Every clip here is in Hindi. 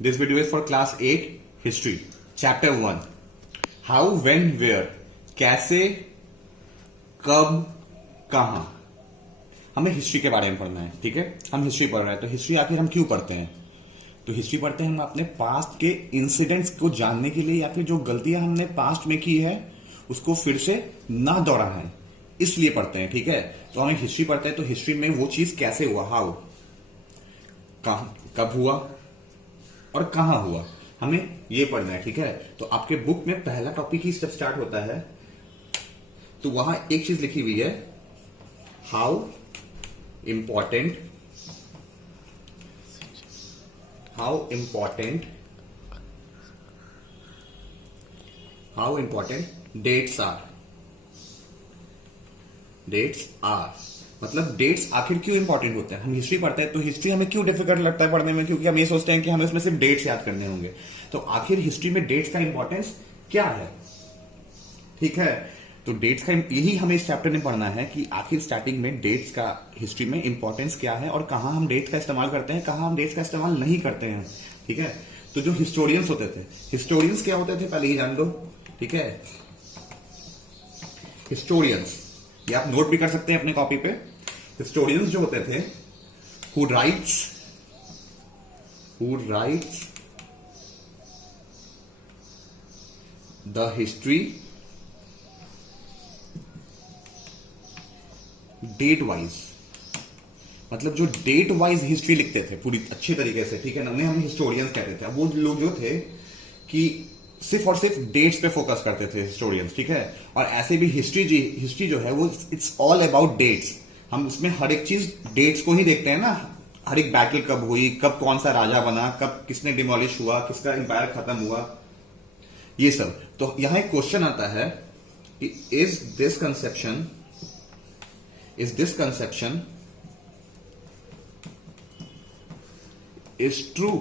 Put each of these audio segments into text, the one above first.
This video is for class 8 history. Chapter 1. How, when, where. कैसे, कब, कहां. हमें हिस्ट्री के बारे में पढ़ना है. ठीक है, हम हिस्ट्री पढ़ रहे हैं. तो हिस्ट्री आखिर हम क्यों पढ़ते हैं? तो हिस्ट्री पढ़ते हैं हम अपने पास्ट के इंसिडेंट्स को जानने के लिए, या फिर जो गलतियां हमने पास्ट में की है उसको फिर से ना दोहराएं, इसलिए पढ़ते हैं. ठीक है, तो हमें हिस्ट्री पढ़ते हैं. तो हिस्ट्री में वो चीज कैसे हुआ, हाउ, कब हुआ और कहां हुआ, हमें ये पढ़ना है. ठीक है, तो आपके बुक में पहला टॉपिक ही जब स्टार्ट होता है तो वहां एक चीज लिखी हुई है, हाउ इंपॉर्टेंट डेट्स आर. मतलब डेट्स आखिर क्यों इंपॉर्टेंट होते हैं. हम हिस्ट्री पढ़ते हैं तो हिस्ट्री हमें क्यों डिफिकल्ट लगता है पढ़ने में, क्योंकि हम ये सोचते हैं कि हमें उसमें सिर्फ डेट्स याद करने होंगे. तो आखिर हिस्ट्री में डेट्स का इंपॉर्टेंस क्या है. ठीक है, तो डेट्स का यही हमें इस चैप्टर में पढ़ना है कि आखिर स्टार्टिंग में डेट्स का हिस्ट्री में इंपॉर्टेंस क्या है और कहां हम डेट्स का इस्तेमाल करते हैं, कहां हम डेट्स का इस्तेमाल नहीं करते हैं. ठीक है, तो जो हिस्टोरियंस होते थे, हिस्टोरियंस क्या होते थे पहले ही जान लो. ठीक है, हिस्टोरियंस, ये आप नोट भी कर सकते हैं अपने कॉपी पे. हिस्टोरियंस जो होते थे, who writes the history date wise. मतलब जो डेट वाइज हिस्ट्री लिखते थे पूरी अच्छी तरीके से. ठीक है ना, उन्हें हम हिस्टोरियंस कहते थे. अब वो लोग जो थे कि सिर्फ और सिर्फ डेट्स पे फोकस करते थे हिस्टोरियंस. ठीक है, और ऐसे भी हिस्ट्री जो है वो इट्स ऑल अबाउट डेट्स. हम उसमें हर एक चीज डेट्स को ही देखते हैं ना. हर एक बैटल कब हुई, कब कौन सा राजा बना, कब किसने डिमोलिश हुआ, किसका एम्पायर खत्म हुआ, ये सब. तो यहां एक क्वेश्चन आता है कि is this conception is true.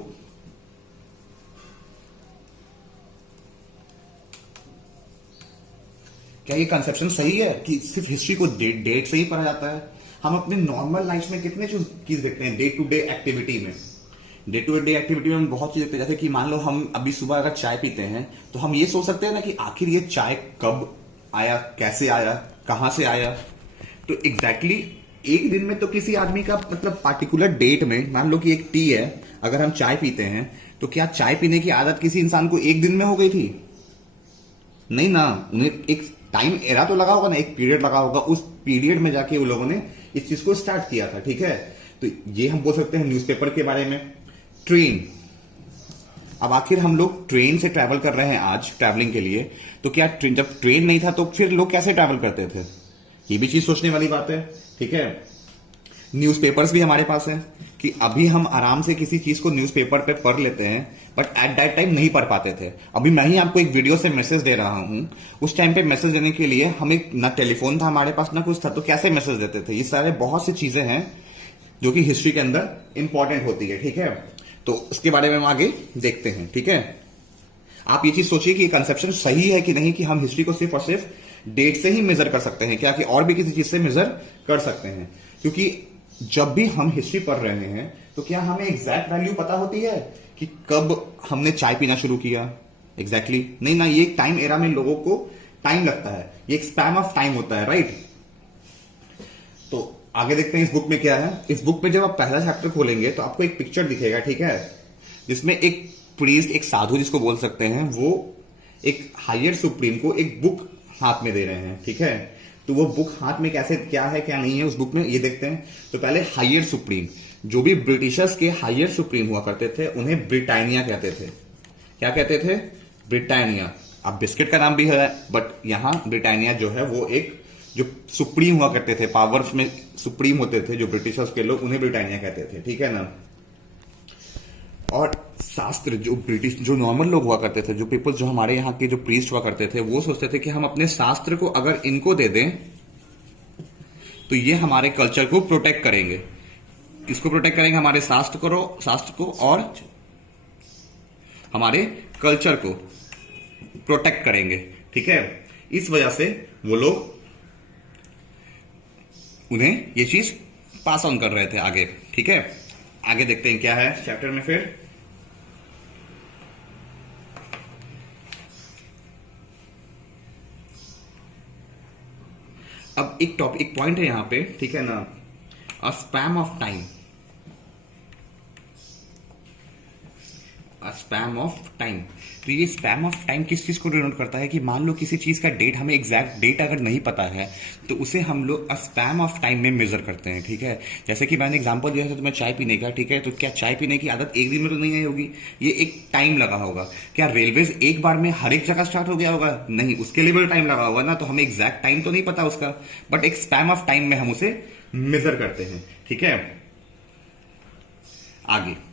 क्या ये कंसेप्शन सही है कि सिर्फ हिस्ट्री को डेट से ही पढ़ा जाता है. हम अपने नॉर्मल लाइफ में कितने चीज देखते हैं डे टू डे एक्टिविटी में हम बहुत चीज देखते हैं. जैसे कि मान लो हम अभी सुबह अगर चाय पीते हैं तो हम ये सोच सकते हैं ना कि आखिर ये चाय कब आया, कैसे आया, कहां से आया. तो एग्जैक्टली एक दिन में तो किसी आदमी का मतलब पार्टिकुलर डेट में, मान लो कि एक टी है, अगर हम चाय पीते हैं तो क्या चाय पीने की आदत किसी इंसान को एक दिन में हो गई थी? नहीं ना. उन्हें एक टाइम एरा तो लगा होगा ना, एक पीरियड लगा होगा. उस पीरियड में जाके वो लोगों ने इस चीज को स्टार्ट किया था. ठीक है, तो ये हम बोल सकते हैं न्यूज़पेपर के बारे में. ट्रेन, अब आखिर हम लोग ट्रेन से ट्रैवल कर रहे हैं आज ट्रैवलिंग के लिए, तो क्या जब ट्रेन नहीं था तो फिर लोग कैसे ट्रैवल करते थे? ये भी चीज सोचने वाली बात है. ठीक है, न्यूज़पेपर्स भी हमारे पास है कि अभी हम आराम से किसी चीज को न्यूज़पेपर पे पढ़ लेते हैं, बट एट दैट टाइम नहीं पढ़ पाते थे. अभी मैं ही आपको एक वीडियो से मैसेज दे रहा हूं. उस टाइम पे मैसेज देने के लिए हमें ना टेलीफोन था हमारे पास, ना कुछ था, तो कैसे मैसेज देते थे. ये सारे बहुत सी चीजें हैं जो कि हिस्ट्री के अंदर इंपॉर्टेंट होती है. ठीक है, तो उसके बारे में हम आगे देखते हैं. ठीक है, आप ये चीज सोचिए कि ये कंसेप्शन सही है कि नहीं, कि हम हिस्ट्री को सिर्फ और सिर्फ डेट से ही मेजर कर सकते हैं क्या, कि और भी किसी चीज से मेजर कर सकते हैं. क्योंकि जब भी हम हिस्ट्री पढ़ रहे हैं तो क्या हमें एग्जैक्ट वैल्यू पता होती है कि कब हमने चाय पीना शुरू किया? एग्जैक्टली नहीं ना. ये टाइम एरा में लोगों को टाइम लगता है, ये एक स्पैम ऑफ टाइम होता है. राइट, तो आगे देखते हैं इस बुक में क्या है. इस बुक में जब आप पहला चैप्टर खोलेंगे तो आपको एक पिक्चर दिखेगा. ठीक है, जिसमें एक प्रीस्ट, एक साधु जिसको बोल सकते हैं, वो एक हायर सुप्रीम को एक बुक हाथ में दे रहे हैं. ठीक है, तो वो बुक हाथ में कैसे, क्या है क्या नहीं है उस बुक में, ये देखते हैं. तो पहले हायर सुप्रीम, जो भी ब्रिटिशर्स के हायर सुप्रीम हुआ करते थे उन्हें ब्रिटानिया कहते थे. क्या कहते थे? ब्रिटानिया. अब बिस्किट का नाम भी है, बट यहां ब्रिटानिया जो है वो एक जो सुप्रीम हुआ करते थे, पावर्स में सुप्रीम होते थे जो ब्रिटिशर्स के लोग, उन्हें ब्रिटानिया कहते थे. ठीक है ना. और शास्त्र, जो ब्रिटिश, जो नॉर्मल लोग हुआ करते थे, जो पीपल, जो हमारे यहाँ के जो प्रीस्ट हुआ करते थे, वो सोचते थे कि हम अपने शास्त्र को अगर इनको दे दें तो ये हमारे कल्चर को प्रोटेक्ट करेंगे. इसको प्रोटेक्ट करेंगे, हमारे शास्त्र को और हमारे कल्चर को प्रोटेक्ट करेंगे. ठीक है, इस वजह से वो लोग उन्हें ये चीज पास ऑन कर रहे थे आगे. ठीक है, आगे देखते हैं क्या है चैप्टर में. फिर अब एक पॉइंट है यहां पे, ठीक है ना, a span of time, span of time. तो ये स्पैम ऑफ टाइम किस चीज को डिनोट करता है कि मान लो किसी चीज का डेट, हमें एग्जैक्ट डेट अगर नहीं पता है तो उसे हम लोग स्पैम ऑफ टाइम में मेजर करते हैं, ठीक है। जैसे कि मैंने एग्जांपल दिया था तुम्हें चाय पीने का, ठीक है, तो क्या चाय पीने की आदत एक दिन में तो नहीं आई होगी, ये एक टाइम लगा होगा। क्या रेलवेज एक बार में हर एक जगह स्टार्ट हो गया होगा? नहीं, उसके लिए भी टाइम लगा होगा ना, तो हमें एग्जैक्ट टाइम तो नहीं पता उसका, बट एक स्पैम ऑफ टाइम में हम उसे मेजर करते हैं, ठीक है। आगे